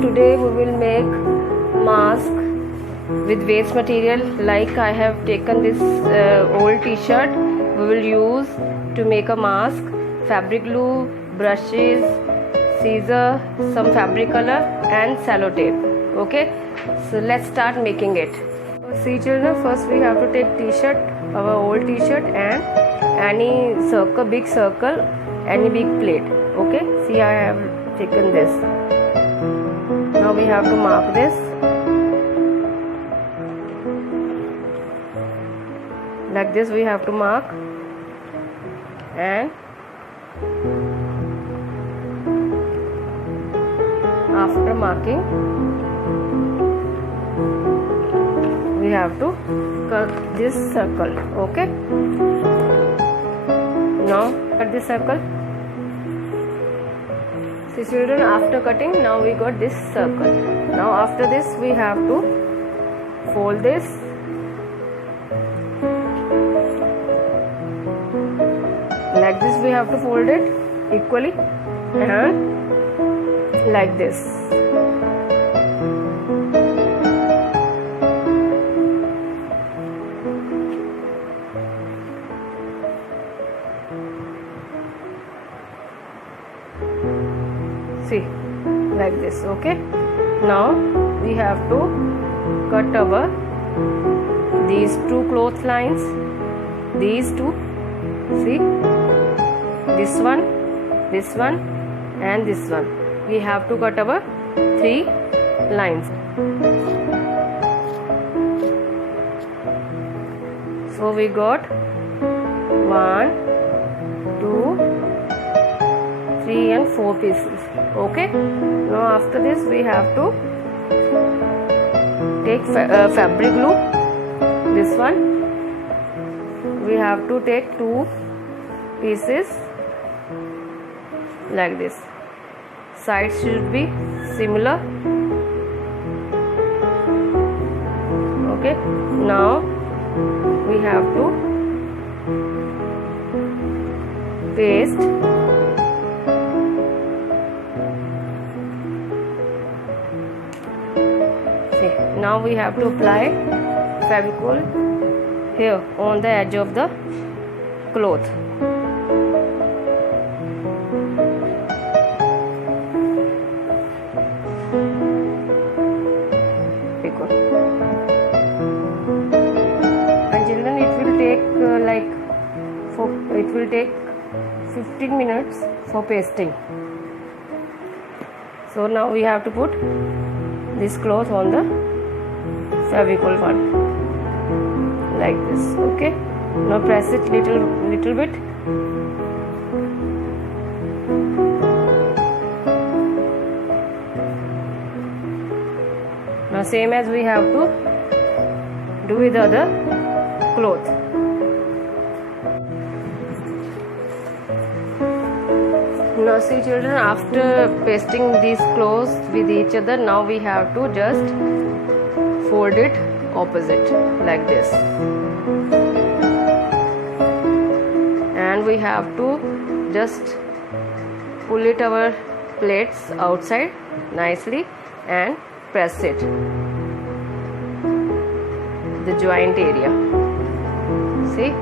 Today we will make mask with waste material. Like I have taken this old t-shirt, we will use to make a mask, fabric glue, brushes, scissor, some fabric color and sellotape. Okay, so let's start making it. See children, first we have to take t-shirt, our old t-shirt, and any circle, big circle, any big plate. Okay, see I have taken this. Now we have to mark this. Like this we have to mark, and after marking we have to cut this circle. Okay, now cut this circle. See children, after cutting, now we got this circle. Now after this we have to fold this. Like this we have to fold it equally, and like this. See, like this. Okay, now we have to cut our these two cloth lines, these two. See, this one and this one. We have to cut our 3 lines. So we got 1, 2, 3 and 4 pieces. Okay, now after this we have to take fabric glue. This one we have to take 2 pieces like this. Sides should be similar. Okay, now we have to paste. See, now we have to apply Fevicol here on the edge of the cloth. And children, it will take 15 minutes for pasting. So now we have to put this cloth on the Fevicol one, like this. Okay, now press it little bit. Now same as we have to do with the other cloth. Now see children, after pasting these clothes with each other, now we have to just fold it opposite like this, and we have to just pull it our plates outside nicely and press it the joint area. See,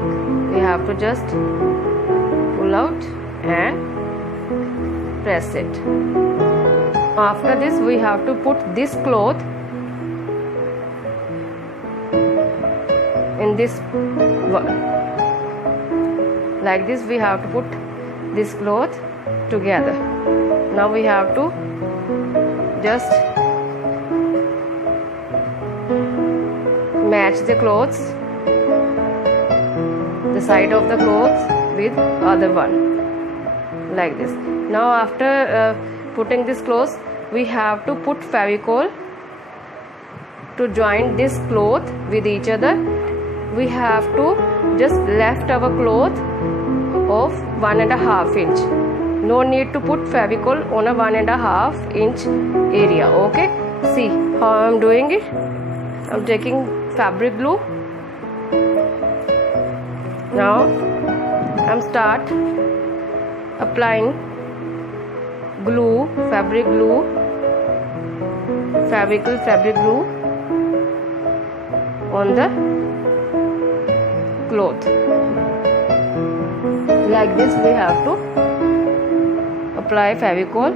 we have to just pull out and press it. After this we have to put this cloth in this one. Like this we have to put this cloth together. Now we have to just match the clothes, the side of the clothes with other one, like this. Now after putting this clothes, we have to put Fevicol to join this cloth with each other. We have to just left our cloth of 1.5 inch. No need to put Fevicol on a 1.5 inch area. Okay, see how I am doing it. I am taking fabric glue. Now I am start applying glue, fabric glue fabric glue on the cloth. Like this we have to apply Fevicol.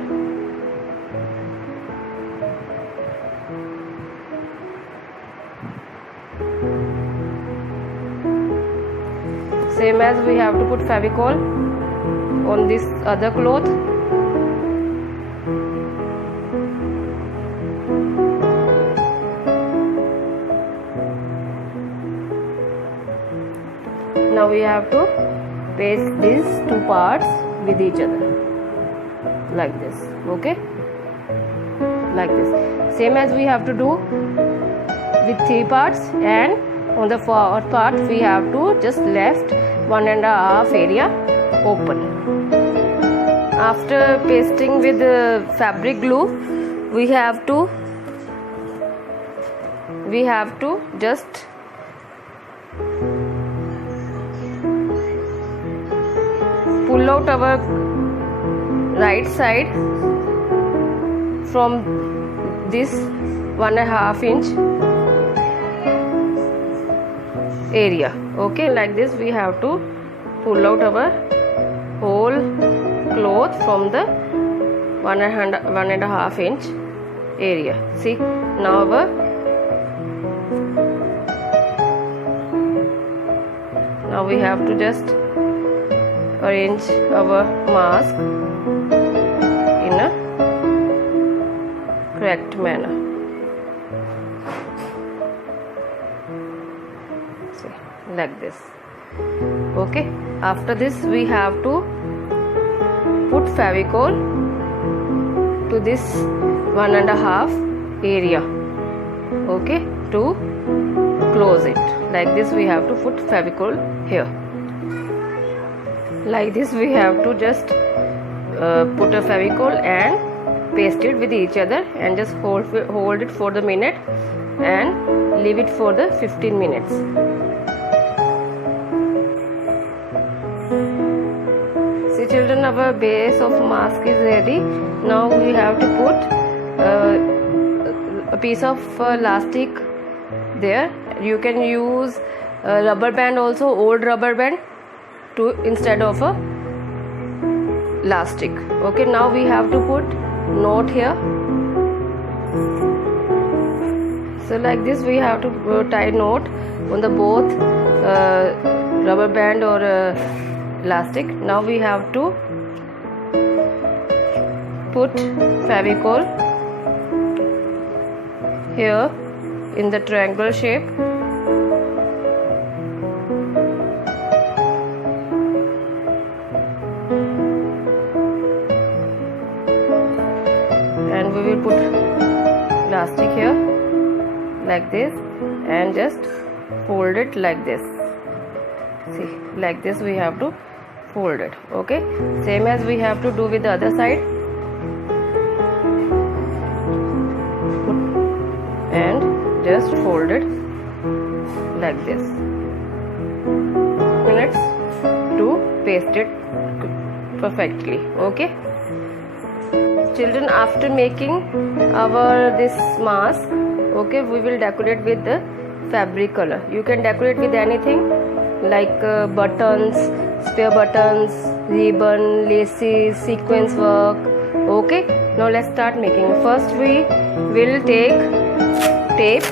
Same as we have to put Fevicol on this other cloth. Now we have to paste these two parts with each other like this. Okay, like this. Same as we have to do with 3 parts, and on the fourth part we have to just left 1.5 area open. After pasting with the fabric glue, we have to just pull out our right side from this 1.5 inch area. Okay, like this we have to pull out our whole cloth from the 1.5 inch area. See, now we have to just arrange our mask in a correct manner. See, like this. Okay, after this we have to put Fevicol to this 1.5 area. Okay, to close it. Like this we have to put Fevicol here. Like this we have to just put a Fevicol and paste it with each other, and just hold it for the minute and leave it for the 15 minutes. See children, our base of mask is ready. Now we have to put a piece of elastic there. You can use a rubber band also, old rubber band, instead of a elastic. Okay, now we have to put knot here. So like this we have to tie knot on the both rubber band or elastic. Now we have to put Fevicol here in the triangle shape. And we will put elastic here like this and just fold it like this. See, like this we have to fold it. Okay, same as we have to do with the other side. And just fold it like this. Minutes to paste it perfectly. Okay children, after making our this mask, okay, we will decorate with the fabric color. You can decorate with anything like buttons, spare buttons, ribbon, laces, sequence work. Okay, now let's start making. First we will take tape.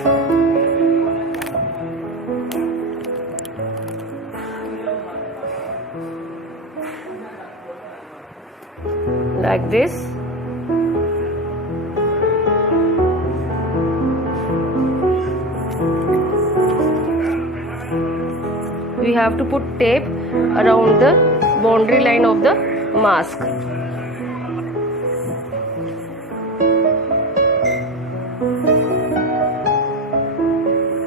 Like this. We have to put tape around the boundary line of the mask.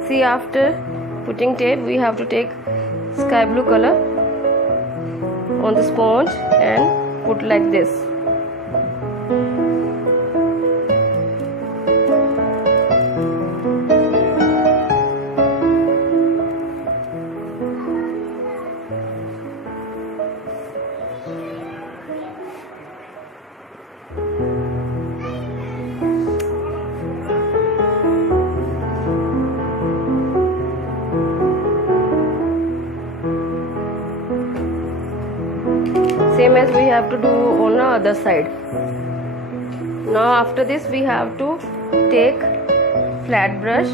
See, after putting tape, we have to take sky blue color on the sponge and put like this. same as we have to do on the other side. Now after this we have to take flat brush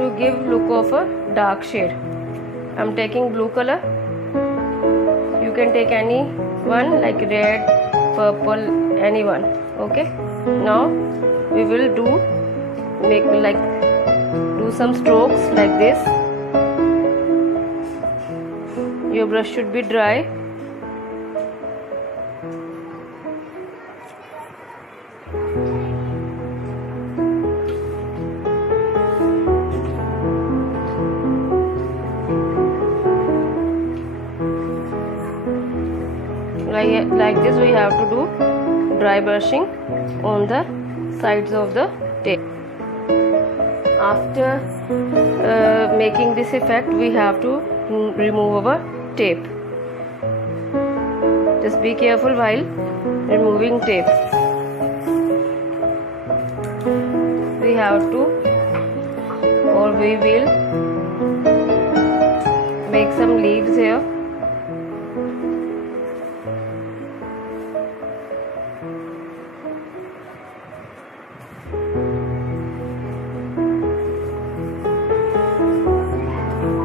to give look of a dark shade. I'm taking blue color. You can take any one like red, purple, anyone. Okay, now we will do some strokes like this. Your brush should be dry. Like this we have to do dry brushing on the sides of the tape. After making this effect, we have to remove our tape. Just be careful while removing tape. We will make some leaves here.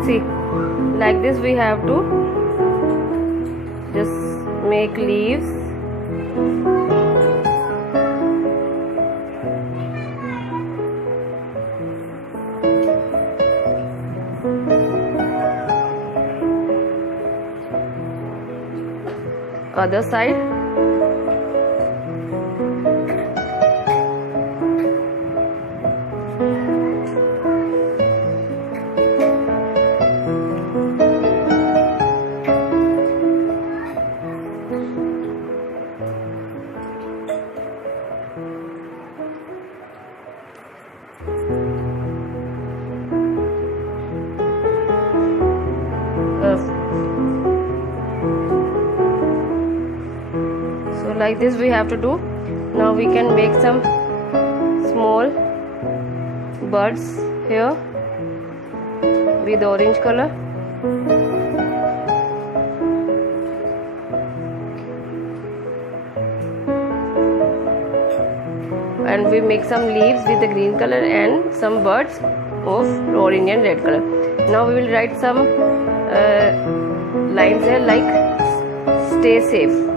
See, like this we have to just make leaves. Other side. So like this we have to do. Now we can make some small birds here with orange color. And we make some leaves with the green color and some birds of orange and red color. Now we will write some lines here like stay safe.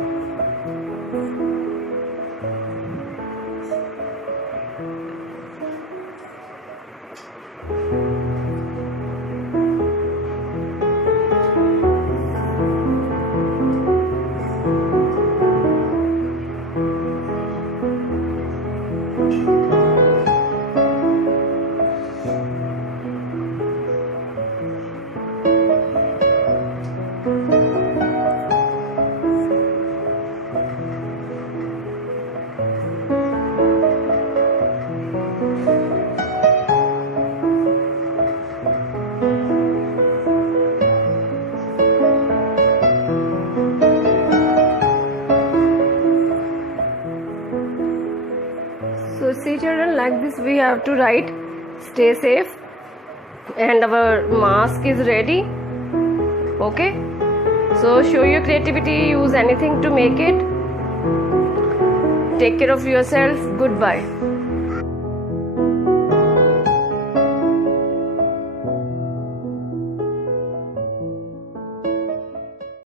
So see children, like this we have to write stay safe, and our mask is ready. Okay, so show your creativity, use anything to make it. Take care of yourself. Goodbye.